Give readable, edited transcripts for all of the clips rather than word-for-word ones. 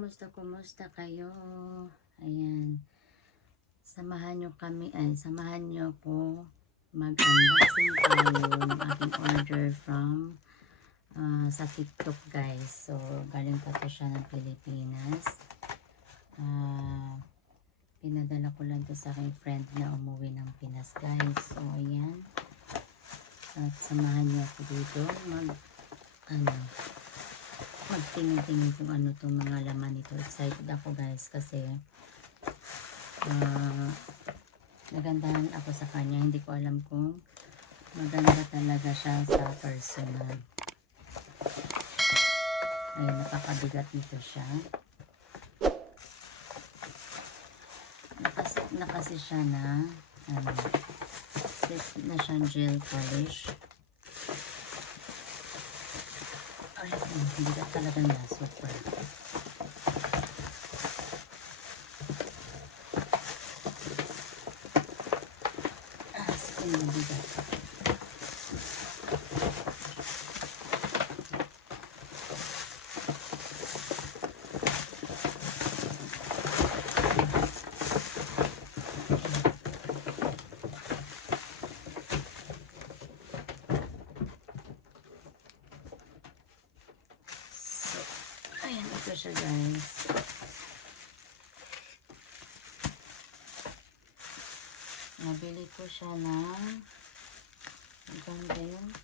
Kumusta kayo? Ayan. Samahan nyo ko mag-unboxing tayo ng aking order from sa TikTok, guys. So, galing pa to siya ng Pilipinas. Pinadala ko lang to sa aking friend na umuwi ng Pinas, guys. So, ayan. At samahan nyo ako dito magtingin-tingin kung ano itong mga laman nito. Excited ako, guys, kasi nagandahan ako sa kanya. Hindi ko alam kung maganda talaga siya sa personal. Ay, napakabigat nito siya. Nakasi siya na set na siyang gel polish. Ay, bigat talaga na, super. Sige, bigat. Ayan, ito siya, guys. Nabili ko siya ng ganda yun.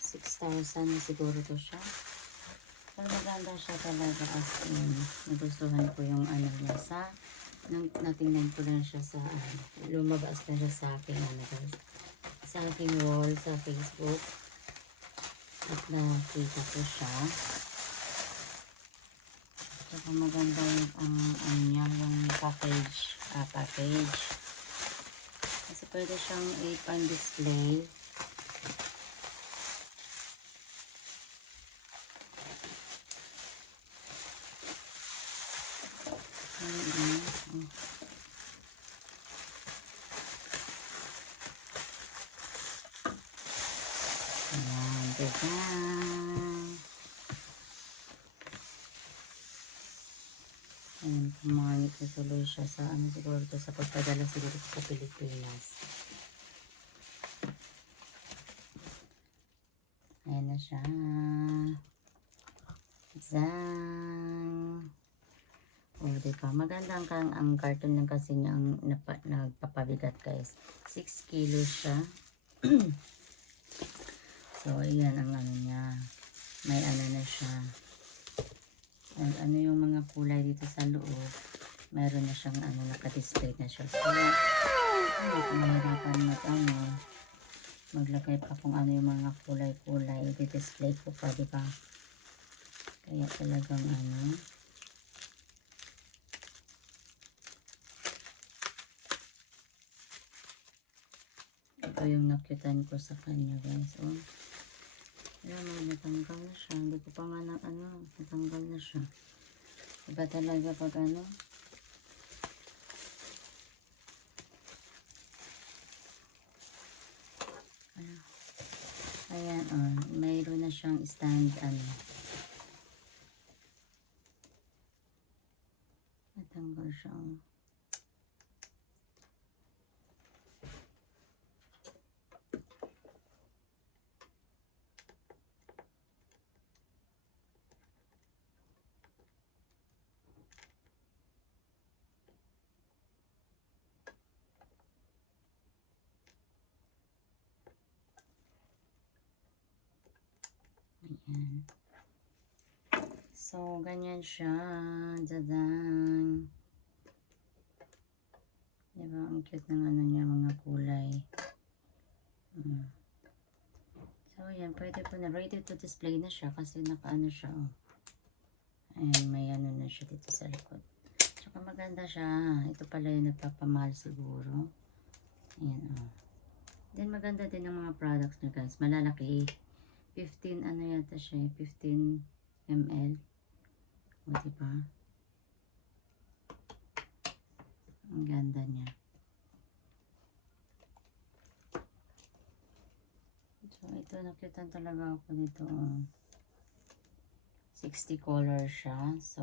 $6,000 siguro to siya. Pero maganda siya talaga, as in. Nagustuhan ko yung ano niya sa natingnan ko lang siya sa lumabas na siya sa aking sa aking wall sa Facebook at nakita ko siya. Saka maganda yung niya, yung package kasi pwede siyang i-pan display. Ayan, diba? Ayan, kumangit na tuloy siya sa siguro ito sa pagpadala siguro sa Pilipinas. Ayan na siya. Zang! O, diba? Magandang ang carton lang kasi niya ang nagpapabigat, guys. 6 kilos siya. So, ayan ang ano niya. May ano na siya. And ano yung mga kulay dito sa loob. Meron na siyang naka-display na siya. So, hindi ko mahirapan maglagay pa kung ano yung mga kulay-kulay. I-display ko pa, diba? Kaya talagang ito yung nakyutan ko sa kanya, guys. Oh. Ayan, natanggal na siya. Hindi ko pa nga natanggal na siya. Iba talaga pag ayan, mayroon na siyang stand, natanggal siya, Ayan. So, ganyan siya. Dadang. Diba? Ang cute ng niya, mga kulay. So, ayan. Pwede ko na. Ready to display na siya kasi naka siya. Ayan, may na siya dito sa likod. Tsaka maganda siya. Ito pala yung nagpapamahal siguro. Ayan, Then, maganda din ang mga products niya, guys. Malalaki. 15, yata siya, 15 ml. O, diba? Ang ganda niya. So, ito, nakitan talaga ako dito. 60 color siya. So,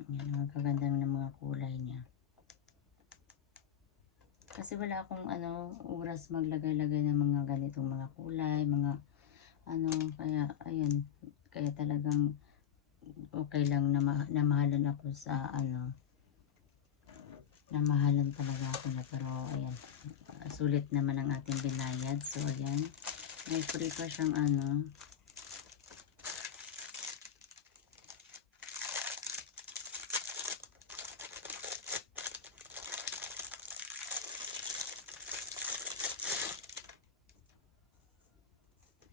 yan, magaganda ng mga kulay niya. Kasi wala akong oras maglagay-lagay ng mga ganitong mga kulay, mga kaya ayun, kaya talagang okay lang na namahalan ako sa namahalan talaga ako na, pero ayan, sulit naman ang ating binayad. So ayan, may free pa siyang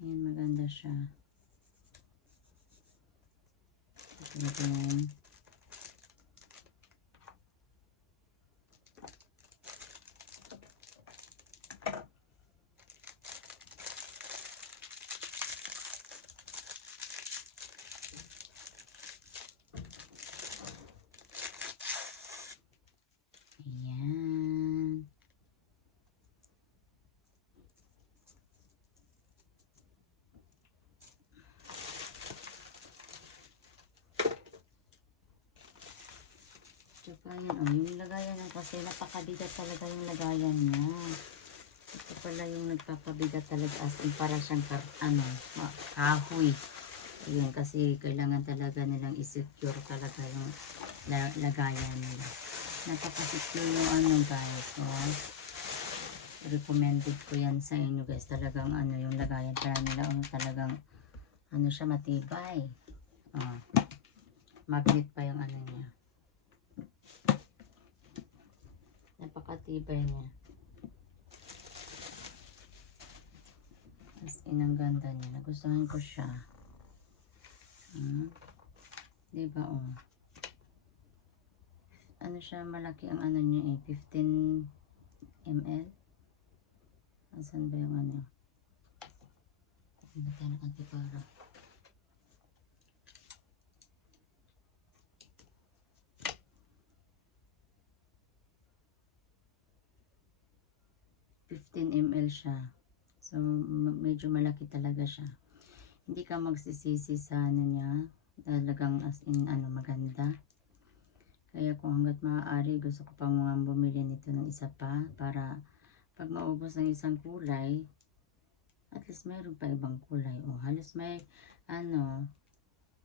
ayan, maganda siya. Ayan. Ayan. Tsaka yun, yung lagayan ng kasi napakabigat talaga yung lagayan niya. Ito pala yung nagpapabigat talaga, as in para siyang kahoy. Ayun, kasi kailangan talaga nilang i-secure talaga yung lagayan nila. Napaka-secure yung guys. So, recommended ko yan sa inyo guys. Talagang yung lagayan para nila talagang siya matibay. Magnet pa yung niya. Napakatibay niya. As in, ang ganda niya. Nagustuhan ko siya. Diba siya, malaki ang niya 15 ml. Asan ba yung Pinatay ng antipara. ml siya. So, medyo malaki talaga siya. Hindi ka magsisisi sa niya. Talagang as in, maganda. Kaya kung hanggat maaari, gusto ko pa mga bumili nito ng isa pa. Para, pag maubos ng isang kulay, at least mayroon pa ibang kulay. Halos may,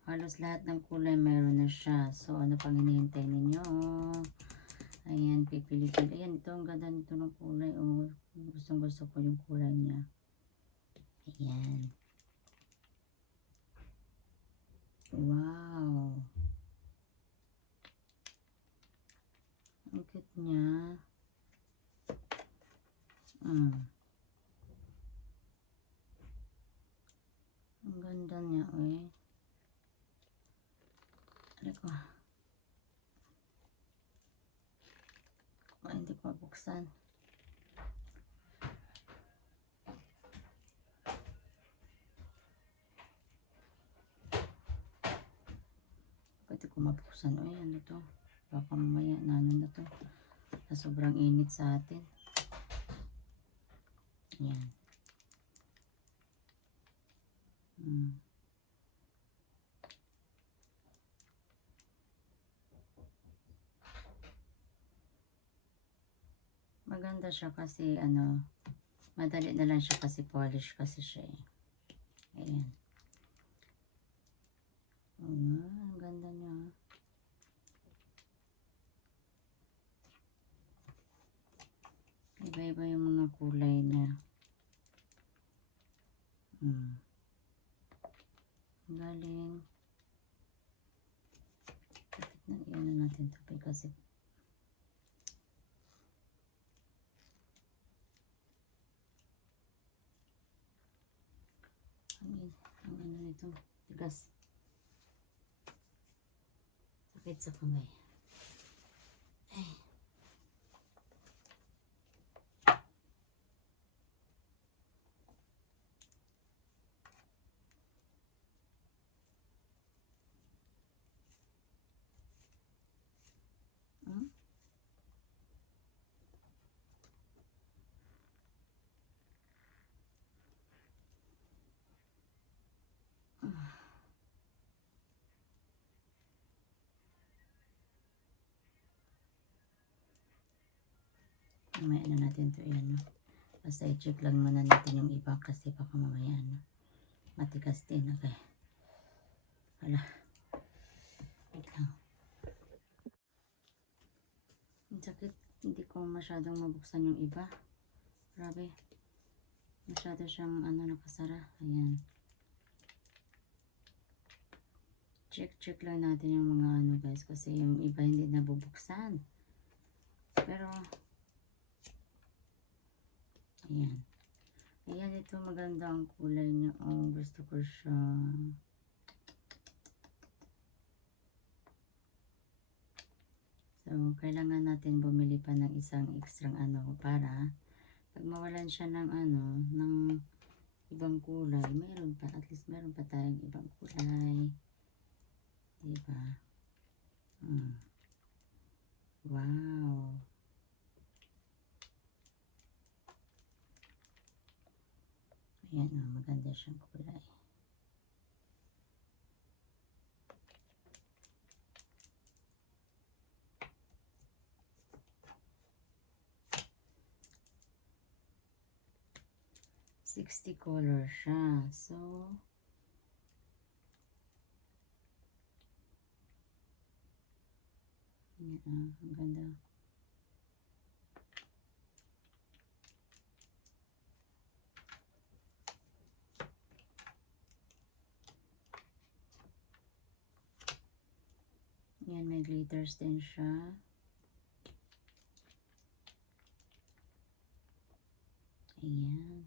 halos lahat ng kulay mayroon na siya. So, ano pang hinihintay ninyo? Ayan, pipili. Ayan, ito ang ganda nito ng kulay. Gustong gusto ko yung kulay niya. Ayan. Wow. Ang cute niya. Ang ganda niya, Ano ko? Hindi ko mabuksan. Pwede ko mabuksan. Ano to? Baka mamaya na to. Na sobrang init sa atin. Ayan. Maganda siya kasi madali na lang siya kasi polish kasi siya Ayan. Ang ganda niya. Iba-iba yung mga kulay niya. Galing. Iyan natin ito kasi ang nito, tigas. Sakit sa kamay. Ay. Mamaya na natin to yan. Basta i-check lang muna natin yung iba kasi baka mamaya matigas din. Okay. Wala. Wait lang. Ang sakit. Hindi ko masyadong mabuksan yung iba. Grabe. Masyado siyang nakasara. Ayan. Check lang natin yung mga guys. Kasi yung iba hindi nabubuksan. Pero ayan. Ayan, ito maganda ang kulay niya. Oh, gusto ko siya. So, kailangan natin bumili pa ng isang extra para pag mawalan siya ng ng ibang kulay, meron pa, at least meron pa tayong ibang kulay. Diba? Wow. Ayan, maganda siyang kulay. $60 siya. So, ang ganda. Yan, may glitters din siya. Ayan.